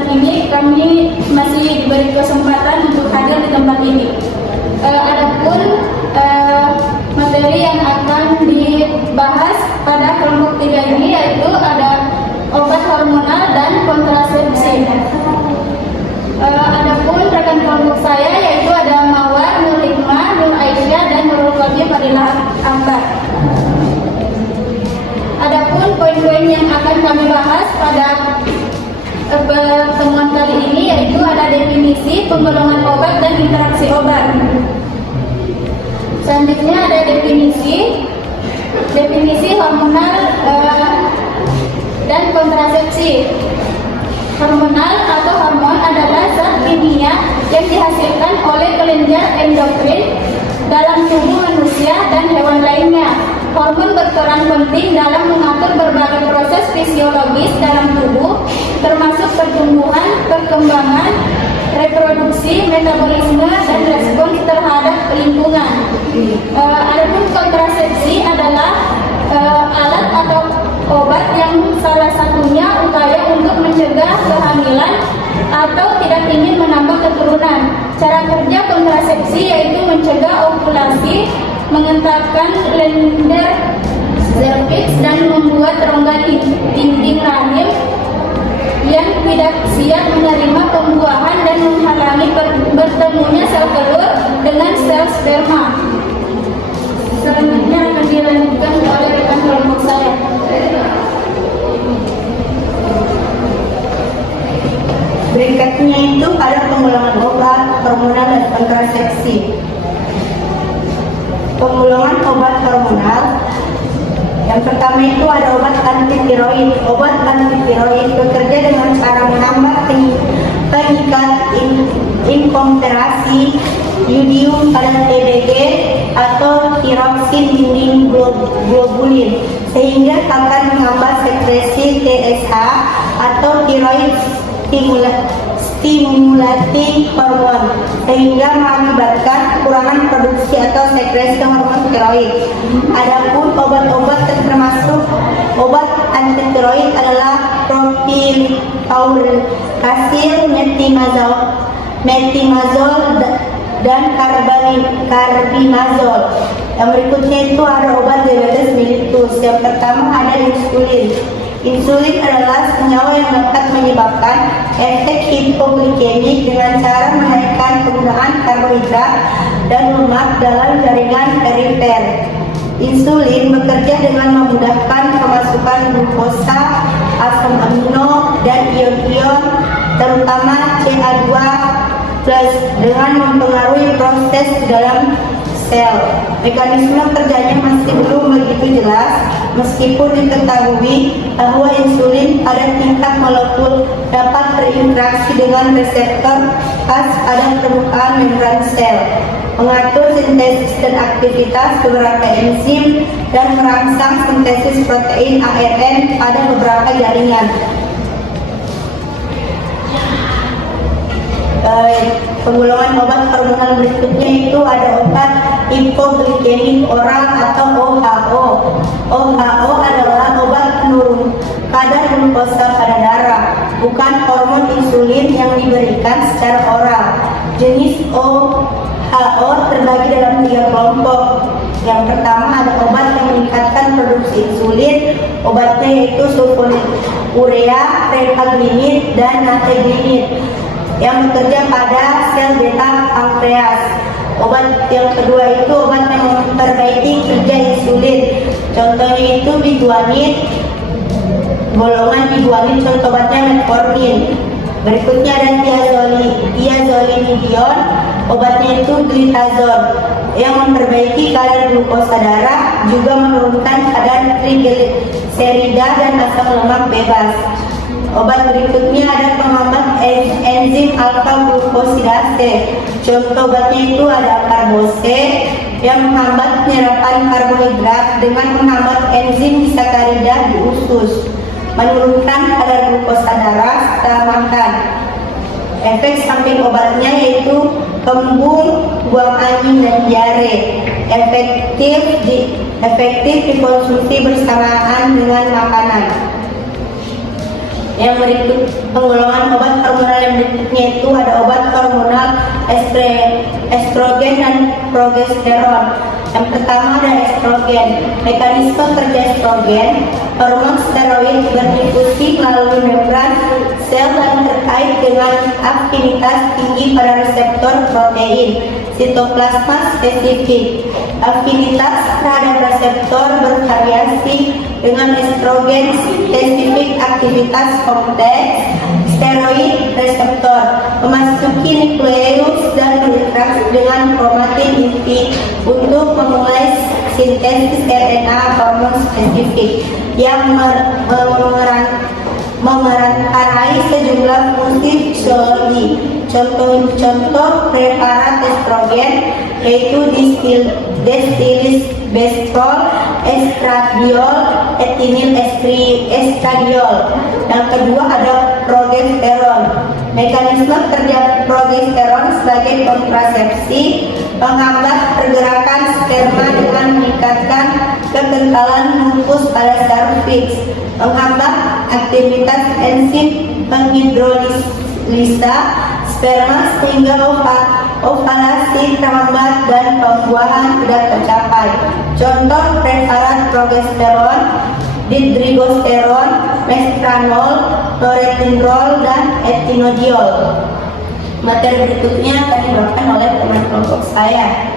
kesempatan ini kami masih diberi kesempatan untuk hadir di tempat ini. Adapun materi yang akan dibahas pada kelompok 3 ini yaitu ada obat hormonal dan kontrasepsi. Adapun rekan kelompok saya yaitu ada Mawar, Nur Hikmah, Nur Aisyah, dan Nurul Wahyu Fadilah Ambar. Adapun poin-poin yang akan kami bahas pada pertemuan kali ini yaitu ada definisi, penggolongan obat, dan interaksi obat. Selanjutnya ada definisi hormonal dan kontrasepsi. Hormonal atau hormon adalah zat kimia yang dihasilkan oleh kelenjar endokrin dalam tubuh manusia dan hewan lainnya. Hormon berperan penting dalam mengatur berbagai proses fisiologis dalam tubuh, termasuk pertumbuhan, perkembangan, reproduksi, metabolisme, dan respons terhadap lingkungan. Adapun kontrasepsi adalah alat atau obat yang salah satunya upaya untuk mencegah kehamilan atau tidak ingin menambah keturunan. Cara kerja kontrasepsi yaitu mencegah ovulasi, mengentarkan lender cervix, dan membuat rongga dinding rahim yang tidak siap menerima pembuahan dan menghalangi bertemunya sel telur dengan sel sperma. Selanjutnya akan dilanjutkan oleh rekan kelompok saya. Berikutnya itu ada penggolongan obat hormonal dan kontrasepsi. Penggolongan obat hormonal yang pertama itu ada obat antitiroid. Obat antitiroid bekerja dengan cara menambah pengikat inkontrasi iodium pada TBG atau tiroksin dinding globulin sehingga akan menghambat sekresi TSH atau tiroid stimulating hormon sehingga mengakibatkan kekurangan produksi atau sekresi hormon tiroid. Adapun obat-obat termasuk obat antitiroid adalah propilaurosil, metimazol, dan carbimazol. Yang berikutnya itu ada obat diabetes mellitus. Yang pertama ada insulin. Insulin adalah senyawa yang dapat menyebabkan efek hipoglikemik dengan cara menaikkan penggunaan karbohidrat dan lemak dalam jaringan perifer. Insulin bekerja dengan memudahkan kemasukan glukosa, asam amino, dan ion-ion terutama CA2+ dengan mempengaruhi proses di dalam sel. Mekanisme kerjanya masih belum begitu jelas, meskipun diketahui bahwa insulin pada tingkat molekul dapat berinteraksi dengan reseptor khas pada permukaan membran sel, mengatur sintesis dan aktivitas beberapa enzim, dan merangsang sintesis protein ARN pada beberapa jaringan. Penggolongan obat hormonal berikutnya itu ada obat hipoglikemik oral atau OHO. OHO adalah obat penurun kadar glukosa pada darah, bukan hormon insulin yang diberikan secara oral. Jenis OHO terbagi dalam 3 kelompok. Yang pertama ada obat yang meningkatkan produksi insulin. Obatnya yaitu sulfonylurea, pregabalin, dan nateglinid yang bekerja pada sel beta pankreas. Obat yang kedua itu obat yang memperbaiki kerja insulin. Contohnya itu biguanid, golongan biguanid, contoh obatnya metformin. Berikutnya ada diazolinidion, obatnya itu glitazon yang memperbaiki kadar glukosa darah, juga menurunkan kadar trigliserida dan asam lemak bebas. Obat berikutnya ada penghambat enzim alfa glukosidase. Contoh obatnya itu ada karbose yang menghambat penyerapan karbohidrat dengan menghambat enzim disakarida di usus, menurunkan kadar glukosa darah setelah makan. Efek samping obatnya yaitu kembung, buang angin, dan diare. Efektif dikonsumsi bersamaan dengan makanan. Yang berikut penggolongan obat hormonal yang berikutnya itu ada obat hormonal estrogen dan progesteron. Yang pertama ada estrogen. Mekanisme kerja estrogen, hormon steroid berdifusi melalui membran sel dan terkait dengan afinitas tinggi pada reseptor protein sitoplasma spesifik. Afinitas terhadap reseptor bervariasi dengan estrogen spesifik aktivitas kompleks steroid reseptor memasuki nukleus dan berinteraksi dengan kromatin inti untuk memulai sintesis RNA hormon spesifik yang memerankanai sejumlah fungsi fisiologi. Contoh preparat estrogen yaitu destilbestrol, estradiol, etinil estradiol. Yang kedua ada progesteron. Mekanisme kerja progesteron sebagai kontrasepsi, menghambat pergerakan sperma dengan meningkatkan kekentalan mukus pada serviks, menghambat aktivitas enzim penghidrolisa sperma sehingga ovalasi terhambat dan pembuahan tidak tercapai. Contoh preparat progesteron: didrigosteron, mestranol, norethindrol, dan etinodiol. Materi berikutnya akan dibawakan oleh teman kelompok saya.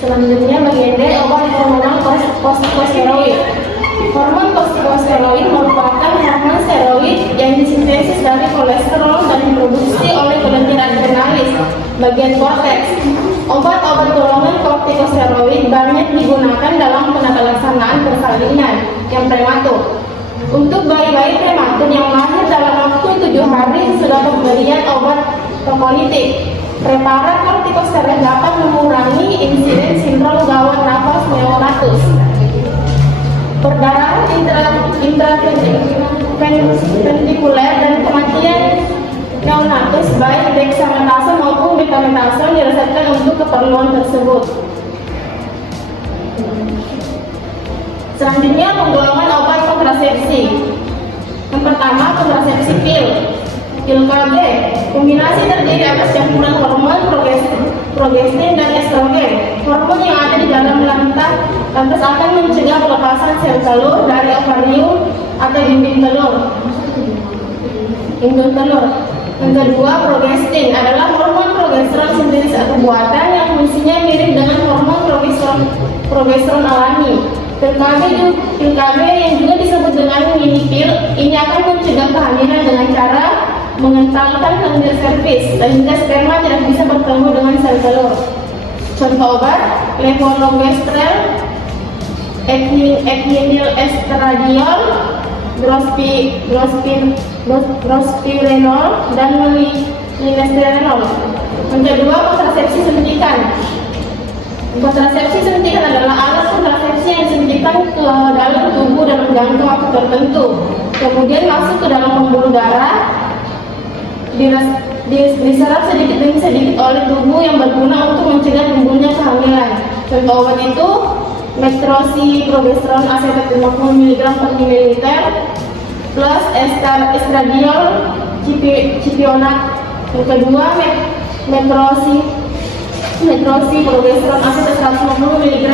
Selanjutnya bagian D, obat hormonal kortikosteroid. Hormon kortikosteroid merupakan hormon steroid yang disintesis dari kolesterol dan diproduksi oleh kelenjar adrenalis bagian korteks. Obat-obat golongan kortikosteroid banyak digunakan dalam penatalaksanaan persalinan yang prematur. Untuk bayi-bayi prematur yang lahir dalam waktu 7 hari setelah pemberian obat propolitik, preparat kortikosteroid dapat mengurangi insiden sindrom gawat nafas neonatus. Perdarahan intraventrikuler dan kematian neonatus baik dexamethasone maupun betamethasone diresepkan untuk keperluan tersebut. Selanjutnya penggolongan obat kontrasepsi. Yang pertama kontrasepsi pil. Pil KB, kombinasi terdiri atas campuran hormon progestin dan estrogen. Hormon yang ada di dalam lantas akan mencegah pelepasan sel telur dari ovarium atau dinding telur. Yang kedua, progestin adalah hormon progesteron sintesis atau buatan yang fungsinya mirip dengan hormon progesteron alami. Pil KB yang juga disebut dengan mini pil ini akan mencegah kehamilan dengan cara mengentalkan kelenjar serviks sehingga sperma tidak bisa bertemu dengan sel telur. Contoh obat: levonorgestrel, etinil estradiol, drospirenol, dan minestrone. Yang kedua, kontrasepsi suntikan. Kontrasepsi suntikan adalah alat kontrasepsi yang disuntikkan ke dalam tubuh dalam jangka waktu tertentu, kemudian masuk ke dalam pembuluh darah, diserap sedikit demi sedikit oleh tubuh yang berguna untuk mencegah timbulnya kehamilan. Contoh obat itu metroxyprogesterone asetat 50 mg per ml plus estradiol cipionat. Yang kedua, metroxyprogesterone asetat 150 mg.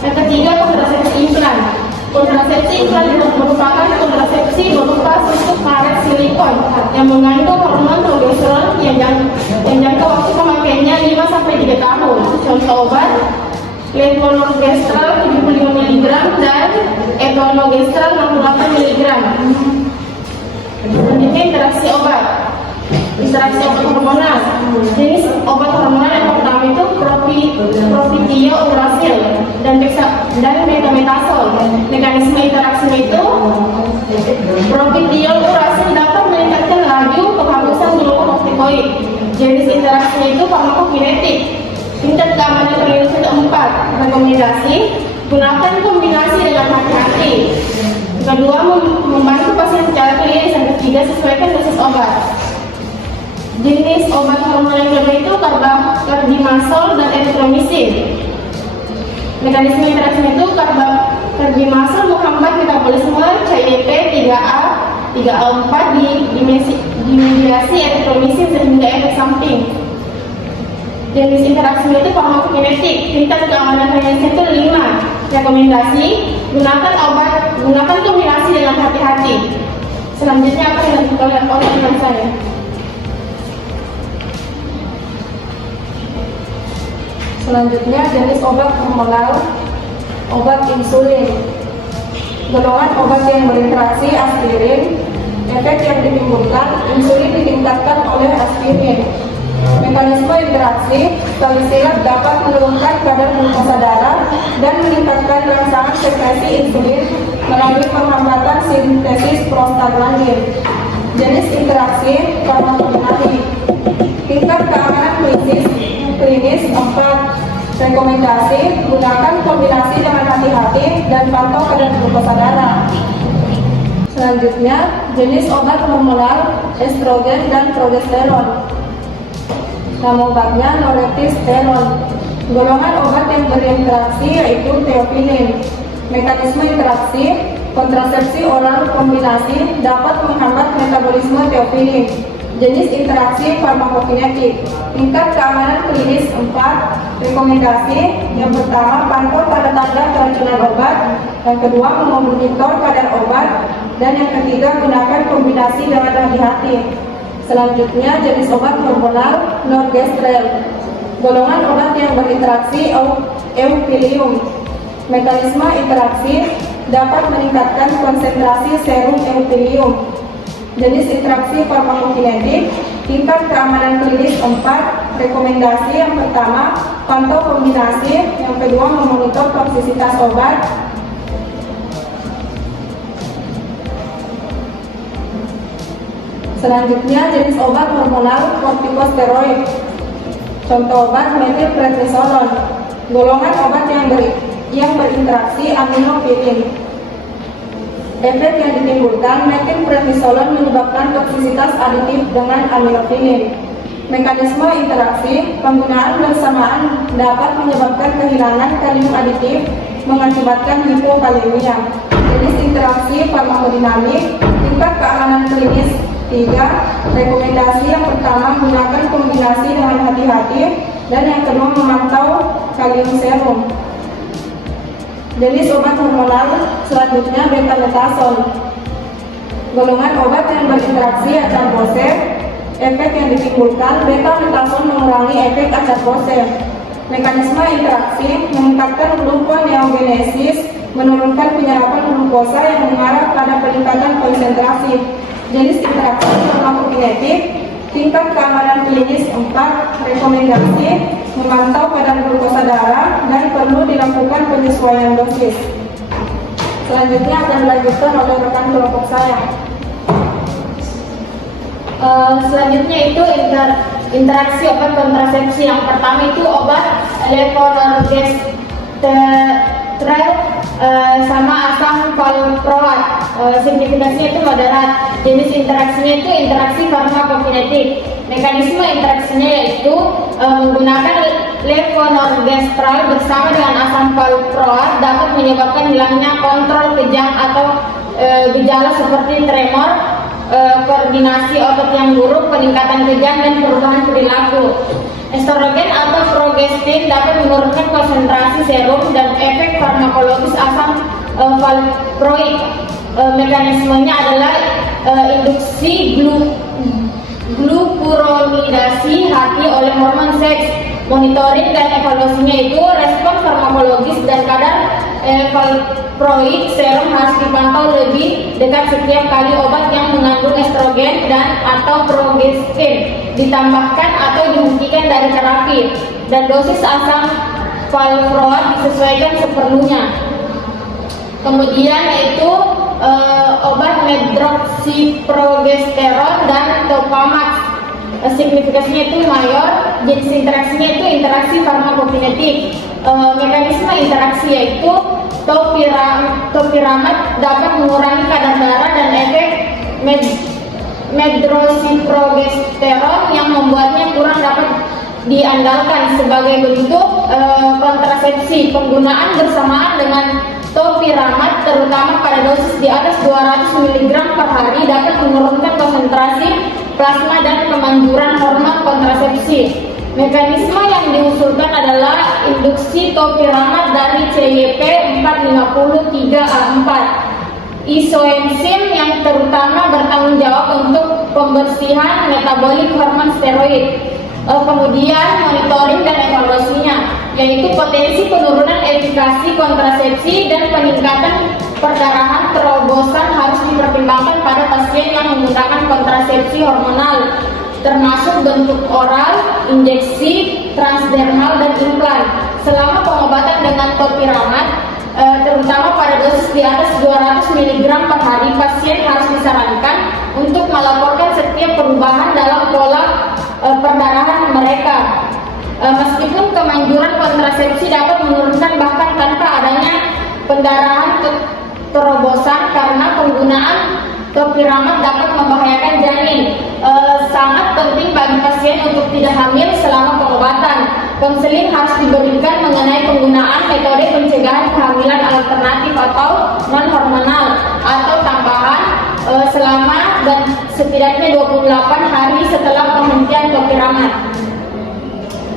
Yang ketiga, kontrasepsi implan. Kontrasepsi implan merupakan kontrasepsi berupa susuk karet silikon yang mengandung hormon progesteron yang jangka waktu pemakaiannya 5-3 tahun. Contoh obat: levonorgestrel 75 mg dan etonogestrel 68 mg. Selanjutnya interaksi obat. Interaksi obat hormonal. Jenis obat hormonal yang pertama itu propitiouracil dan betamethasone. Mekanisme interaksinya itu propitiouracil dapat meningkatkan laju penghapusan glukokortikoid. Jenis interaksinya itu farmakokinetik. Tingkat keamanan klinis keempat, rekomendasi gunakan kombinasi dengan hati-hati. Kedua, membantu pasien secara klinis. Yang ketiga, sesuaikan dosis obat. Jenis obat hormonal yang kedua itu carbimazole dan erythromycin. Mekanisme interaksinya itu carbimazole menghambat metabolisme 3A4 dimediasi eritromisin sehingga efek samping. Jenis interaksi itu farmakokinetik, tingkat keamanan klinisnya itu 5. Rekomendasi, gunakan kombinasi dengan hati-hati. Selanjutnya apa yang dilakukan oleh teman saya? Selanjutnya jenis obat hormonal, obat insulin. Golongan obat yang berinteraksi aspirin, efek yang ditimbulkan, insulin ditingkatkan oleh aspirin. Mekanisme interaksi, salisilat dapat menurunkan kadar glukosa darah dan meningkatkan rangsangan sekresi insulin melalui penghambatan sintesis prostaglandin. Jenis interaksi, farmakodinamik. Tingkat keamanan klinis 4. Rekomendasi, gunakan kombinasi dengan hati-hati dan pantau kadar glukosa darah. Selanjutnya, jenis obat hormonal, estrogen dan progesteron. Nama obatnya norepinephrine. Golongan obat yang berinteraksi yaitu teofilin. Mekanisme interaksi, kontrasepsi oral kombinasi dapat menghambat metabolisme teofilin. Jenis interaksi farmakokinetik. Tingkat keamanan klinis 4. Rekomendasi, yang pertama pantau tanda-tanda keracunan obat, yang kedua memonitor kadar obat, dan yang ketiga gunakan kombinasi dengan hati-hati. Selanjutnya jenis obat hormonal norgestrel. Golongan obat yang berinteraksi eupilium. Mekanisme interaksi dapat meningkatkan konsentrasi serum eupilium. Jenis interaksi farmakokinetik. Tingkat keamanan klinis 4. Rekomendasi, yang pertama pantau kombinasi, yang kedua memonitor toksisitas obat. Selanjutnya jenis obat hormonal kortikosteroid. Contoh obat metilprednisolon. Golongan obat yang berinteraksi aminofilin. Efek yang ditimbulkan, metilprednisolon menyebabkan toksisitas aditif dengan aminofilin. Mekanisme interaksi, penggunaan bersamaan dapat menyebabkan kehilangan kalium aditif mengakibatkan hipokalemia. Jenis interaksi farmakodinamik. Tingkat keamanan klinis 3. Rekomendasi, yang pertama gunakan kombinasi dengan hati-hati, dan yang kedua memantau kalium serum. Jenis obat hormonal selanjutnya betamethasone. Golongan obat yang berinteraksi acarbose. Efek yang ditimbulkan, betamethasone mengurangi efek acarbose. Mekanisme interaksi, meningkatkan gluconeogenesis, menurunkan penyerapan glukosa yang mengarah pada peningkatan konsentrasi. Jenis interaksi farmakokinetik. Tingkat keamanan klinis 4. Rekomendasi, memantau kadar glukosa darah dan perlu dilakukan penyesuaian dosis. Selanjutnya akan dilanjutkan oleh rekan kelompok saya. Selanjutnya itu interaksi obat kontrasepsi. Yang pertama itu obat levonorgestrel sama asam valproat. Signifikasinya itu moderat. Jenis interaksinya itu interaksi farmakokinetik. Mekanisme interaksinya yaitu menggunakan levonorgestrel bersama dengan asam valproat dapat menyebabkan hilangnya kontrol kejang atau gejala seperti tremor, koordinasi otot yang buruk, peningkatan kejang, dan perubahan perilaku. Estrogen atau progestin dapat menurunkan konsentrasi serum dan efek farmakologis asam valproik. Mekanismenya adalah induksi glucuronidasi hati oleh hormon seks. Monitoring dan evaluasinya itu respon farmakologis dan kadar valproik serum harus dipantau lebih dekat setiap kali obat yang mengandung estrogen dan atau progestin ditambahkan atau dihentikan dari terapi, dan dosis asam valproat disesuaikan seperlunya. Kemudian yaitu obat medroxyprogesterone dan topamax. Signifikasinya itu mayor. Jenis interaksinya itu interaksi farmakokinetik. Mekanisme interaksi yaitu topiramat dapat mengurangi kadar darah dan efek medroxyprogesterone yang membuatnya kurang dapat diandalkan sebagai bentuk kontrasepsi. Penggunaan bersamaan dengan Topiramate terutama pada dosis di atas 200 mg per hari dapat menurunkan konsentrasi plasma dan kemanjuran hormon kontrasepsi. Mekanisme yang diusulkan adalah induksi topiramate dari CYP 450-3A4. Isoenzim yang terutama bertanggung jawab untuk pembersihan metabolik hormon steroid. Kemudian monitoring dan evaluasinya, yaitu potensi penurunan efikasi kontrasepsi dan peningkatan perdarahan terobosan harus dipertimbangkan pada pasien yang menggunakan kontrasepsi hormonal, termasuk bentuk oral, injeksi, transdermal, dan implan. Selama pengobatan dengan topiramate, terutama pada dosis di atas 200 mg per hari, pasien harus disarankan untuk melaporkan setiap perubahan dalam pola perdarahan mereka. Meskipun kemanjuran kontrasepsi dapat menurunkan bahkan tanpa adanya pendarahan terobosan karena penggunaan topiramate dapat membahayakan janin. Sangat penting bagi pasien untuk tidak hamil selama pengobatan. Konseling harus diberikan mengenai penggunaan metode pencegahan kehamilan alternatif atau non-hormonal atau tambahan selama dan setidaknya 28 hari setelah penghentian topiramate.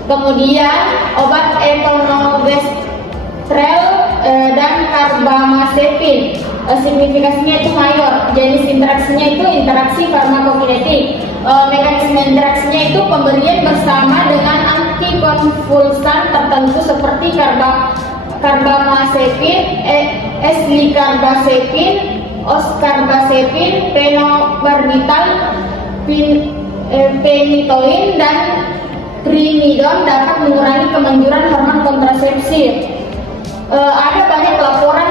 Kemudian obat etonogestrel dan carbamazepin, signifikasinya itu mayor. Jenis interaksinya itu interaksi farmakokinetik. Mekanisme interaksinya itu pemberian bersama dengan antikonvulsan tertentu seperti carbamazepin, eslicarbazepin, oscarbazepin, phenobarbital, phenytoin, dan primidon dapat mengurangi kemanjuran hormon kontrasepsi. Ada banyak laporan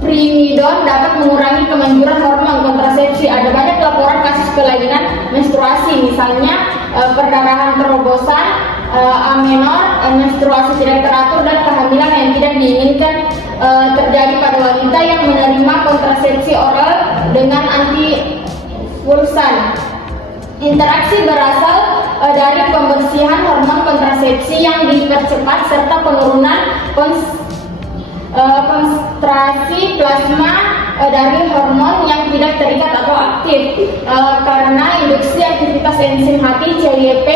primidon dapat mengurangi kemanjuran hormon kontrasepsi. Ada banyak laporan kasus kelainan menstruasi, misalnya perdarahan terobosan, amenor, menstruasi tidak teratur, dan kehamilan yang tidak diinginkan terjadi pada wanita yang menerima kontrasepsi oral dengan antivulsan. Interaksi berasal dari pembersihan hormon kontrasepsi yang dipercepat serta penurunan konsentrasi plasma dari hormon yang tidak terikat atau aktif. Karena induksi aktivitas enzim hati CYP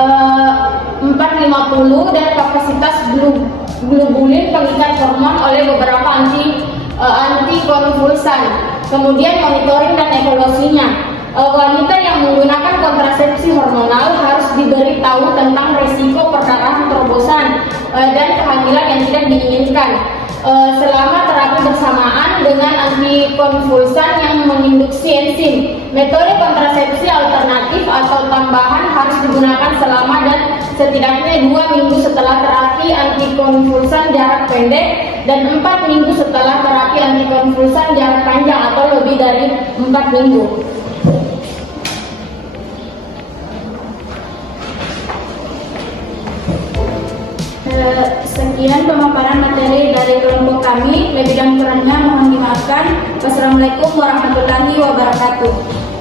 450 dan kapasitas globulin pengikat hormon oleh beberapa antikonvulsan. Kemudian monitoring dan evaluasinya. Wanita yang menggunakan kontrasepsi hormonal harus diberitahu tentang risiko perdarahan terobosan dan kehamilan yang tidak diinginkan selama terapi bersamaan dengan antikonvulsan yang menginduksi enzim. Metode kontrasepsi alternatif atau tambahan harus digunakan selama dan setidaknya 2 minggu setelah terapi antikonvulsan jarak pendek dan 4 minggu setelah terapi antikonvulsan jarak panjang atau lebih dari 4 minggu. Sekian pemaparan materi dari kelompok kami. Lebih dan kurangnya mohon dimaafkan. Wassalamualaikum warahmatullahi wabarakatuh.